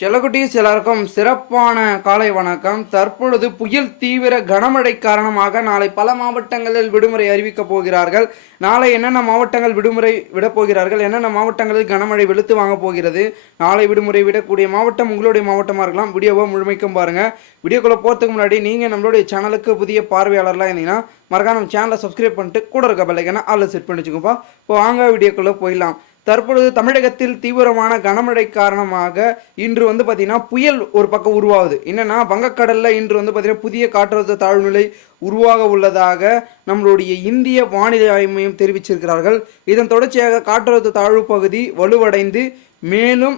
செல்லக்குட்டீஸ் எல்லாருக்கும் சிறப்பான காலை வணக்கம். தற்பொழுது புயல் தீவிர கனமழை காரணமாக நாளை பல மாவட்டங்களில் விடுமுறை அறிவிக்கப் போகிறார்கள். நாளை என்னென்ன மாவட்டங்கள் விடுமுறை விடப் போகிறார்கள்? என்னென்ன மாவட்டங்களில் கனமழை வெளுத்து வாங்க போகிறது? நாளை விடுமுறை விடக்கூடிய மாவட்டம் உங்களுடைய மாவட்டமாக இருக்கலாம். வீடியோவை முழுமைக்கும் பாருங்கள் வீடியோக்குள்ளே போகிறதுக்கு முன்னாடி நீங்கள் நம்மளுடைய சேனலுக்கு புதிய பார்வையாளர்லாம் இருந்தீங்கன்னா மறக்காம நம்ம சேனலை சப்ஸ்கிரைப் பண்ணிட்டு கூட இருக்க பெல்லைக்கான அதில் செட் பண்ணி வச்சுக்கோப்பா. இப்போ வாங்க வீடியோக்குள்ளே போயிடலாம். தற்பொழுது தமிழகத்தில் தீவிரமான கனமழை காரணமாக இன்று வந்து பார்த்திங்கன்னா புயல் ஒரு பக்கம் உருவாகுது. என்னென்னா வங்கக்கடலில் இன்று வந்து பார்த்திங்கன்னா புதிய காற்றழுத்த தாழ்வுநிலை உருவாக உள்ளதாக நம்மளுடைய இந்திய வானிலை ஆய்வு மையம் தெரிவிச்சிருக்கிறார்கள். இதன் தொடர்ச்சியாக காற்றழுத்த தாழ்வு பகுதி வலுவடைந்து மேலும்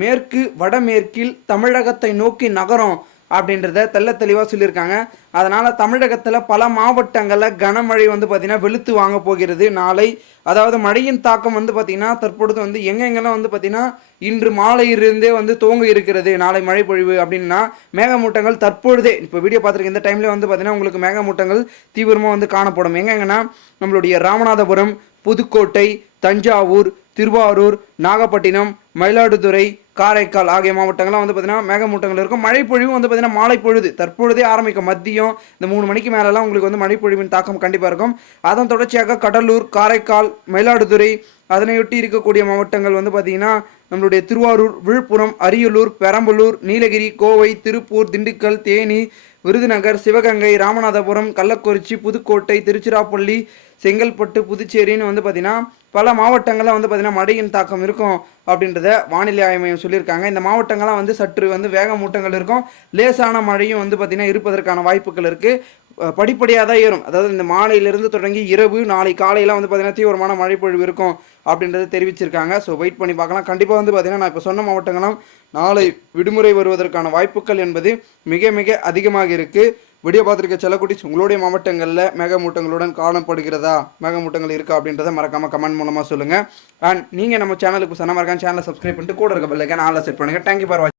மேற்கு வடமேற்கில் தமிழகத்தை நோக்கி நகரம் அப்படின்றத தெள்ள தெளிவாக சொல்லியிருக்காங்க. அதனால் தமிழகத்தில் பல மாவட்டங்களில் கனமழை வந்து பார்த்திங்கன்னா வெளுத்து வாங்க போகிறது நாளை. அதாவது மழையின் தாக்கம் வந்து பார்த்திங்கன்னா தற்பொழுது வந்து எங்கெங்கெல்லாம் வந்து பார்த்திங்கன்னா இன்று மாலையிலிருந்தே வந்து துவங்க இருக்கிறது நாளை மழை பொழிவு அப்படின்னா மேகமூட்டங்கள் தற்பொழுதே இப்போ வீடியோ பார்த்துருக்க இந்த டைமில் வந்து பார்த்திங்கன்னா உங்களுக்கு மேகமூட்டங்கள் தீவிரமாக வந்து காணப்படும். எங்கெங்கன்னா நம்மளுடைய ராமநாதபுரம் புதுக்கோட்டை தஞ்சாவூர் திருவாரூர் நாகப்பட்டினம் மயிலாடுதுறை காரைக்கால் ஆகிய மாவட்டங்கள்லாம் வந்து பார்த்திங்கன்னா மேகமூட்டங்கள் இருக்கும். மழைப்பொழிவும் வந்து பார்த்திங்கன்னா மாலை பொழுது தற்பொழுதே ஆரம்பிக்கும். மதியம் இந்த மூணு மணிக்கு மேலெலாம் உங்களுக்கு வந்து மழைப்பொழிவின் தாக்கம் கண்டிப்பாக இருக்கும். அதன் தொடர்ச்சியாக கடலூர் காரைக்கால் மயிலாடுதுறை அதனையொட்டி இருக்கக்கூடிய மாவட்டங்கள் வந்து பார்த்திங்கன்னா நம்மளுடைய திருவாரூர் விழுப்புரம் அரியலூர் பெரம்பலூர் நீலகிரி கோவை திருப்பூர் திண்டுக்கல் தேனி விருதுநகர் சிவகங்கை ராமநாதபுரம் கள்ளக்குறிச்சி புதுக்கோட்டை திருச்சிராப்பள்ளி செங்கல்பட்டு புதுச்சேரின்னு வந்து பார்த்திங்கன்னா பல மாவட்டங்களில் வந்து பார்த்திங்கன்னா மழையின் தாக்கம் இருக்கும் அப்படின்றத வானிலை ஆய்வு மையம் சொல்லியிருக்காங்க. இந்த மாவட்டங்கள்லாம் வந்து சற்று வந்து வேகமூட்டங்கள் இருக்கும். லேசான மழையும் வந்து பார்த்திங்கன்னா இருப்பதற்கான வாய்ப்புகள் இருக்குது படிப்படியாக தான் ஏறும். அதாவது இந்த மாலையிலிருந்து தொடங்கி இரவு நாளை காலையில் வந்து பார்த்திங்கன்னா தீவிரமான மழைப்பொழிவு இருக்கும் அப்படின்றத தெரிவிச்சிருக்காங்க. ஸோ வெயிட் பண்ணி பார்க்கலாம். கண்டிப்பாக வந்து பார்த்திங்கன்னா நான் இப்போ சொன்ன மாவட்டங்களும் நாளை விடுமுறை வருவதற்கான வாய்ப்புகள் என்பது மிக மிக அதிகமாக இருக்குது வீடியோ பார்த்துருக்க செல்லக்குட்டிஸ் உங்களுடைய மாவட்டங்களில் மேகமூட்டங்களுடன் காணப்படுகிறதா? மேகமூட்டங்கள் இருக்கா அப்படின்றத மறக்காமல் கமெண்ட் மூலமாக சொல்லுங்கள் அண்ட் நீங்கள் நம்ம சேனலுக்கு சொன்ன மறக்காம சேனலை சப்ஸ்கிரைப் பண்ணிட்டு கூட இருக்க பிள்ளைங்க ஆளை செட் பண்ணுங்கள் தேங்க்யூ ஃபார் வாட்சிங்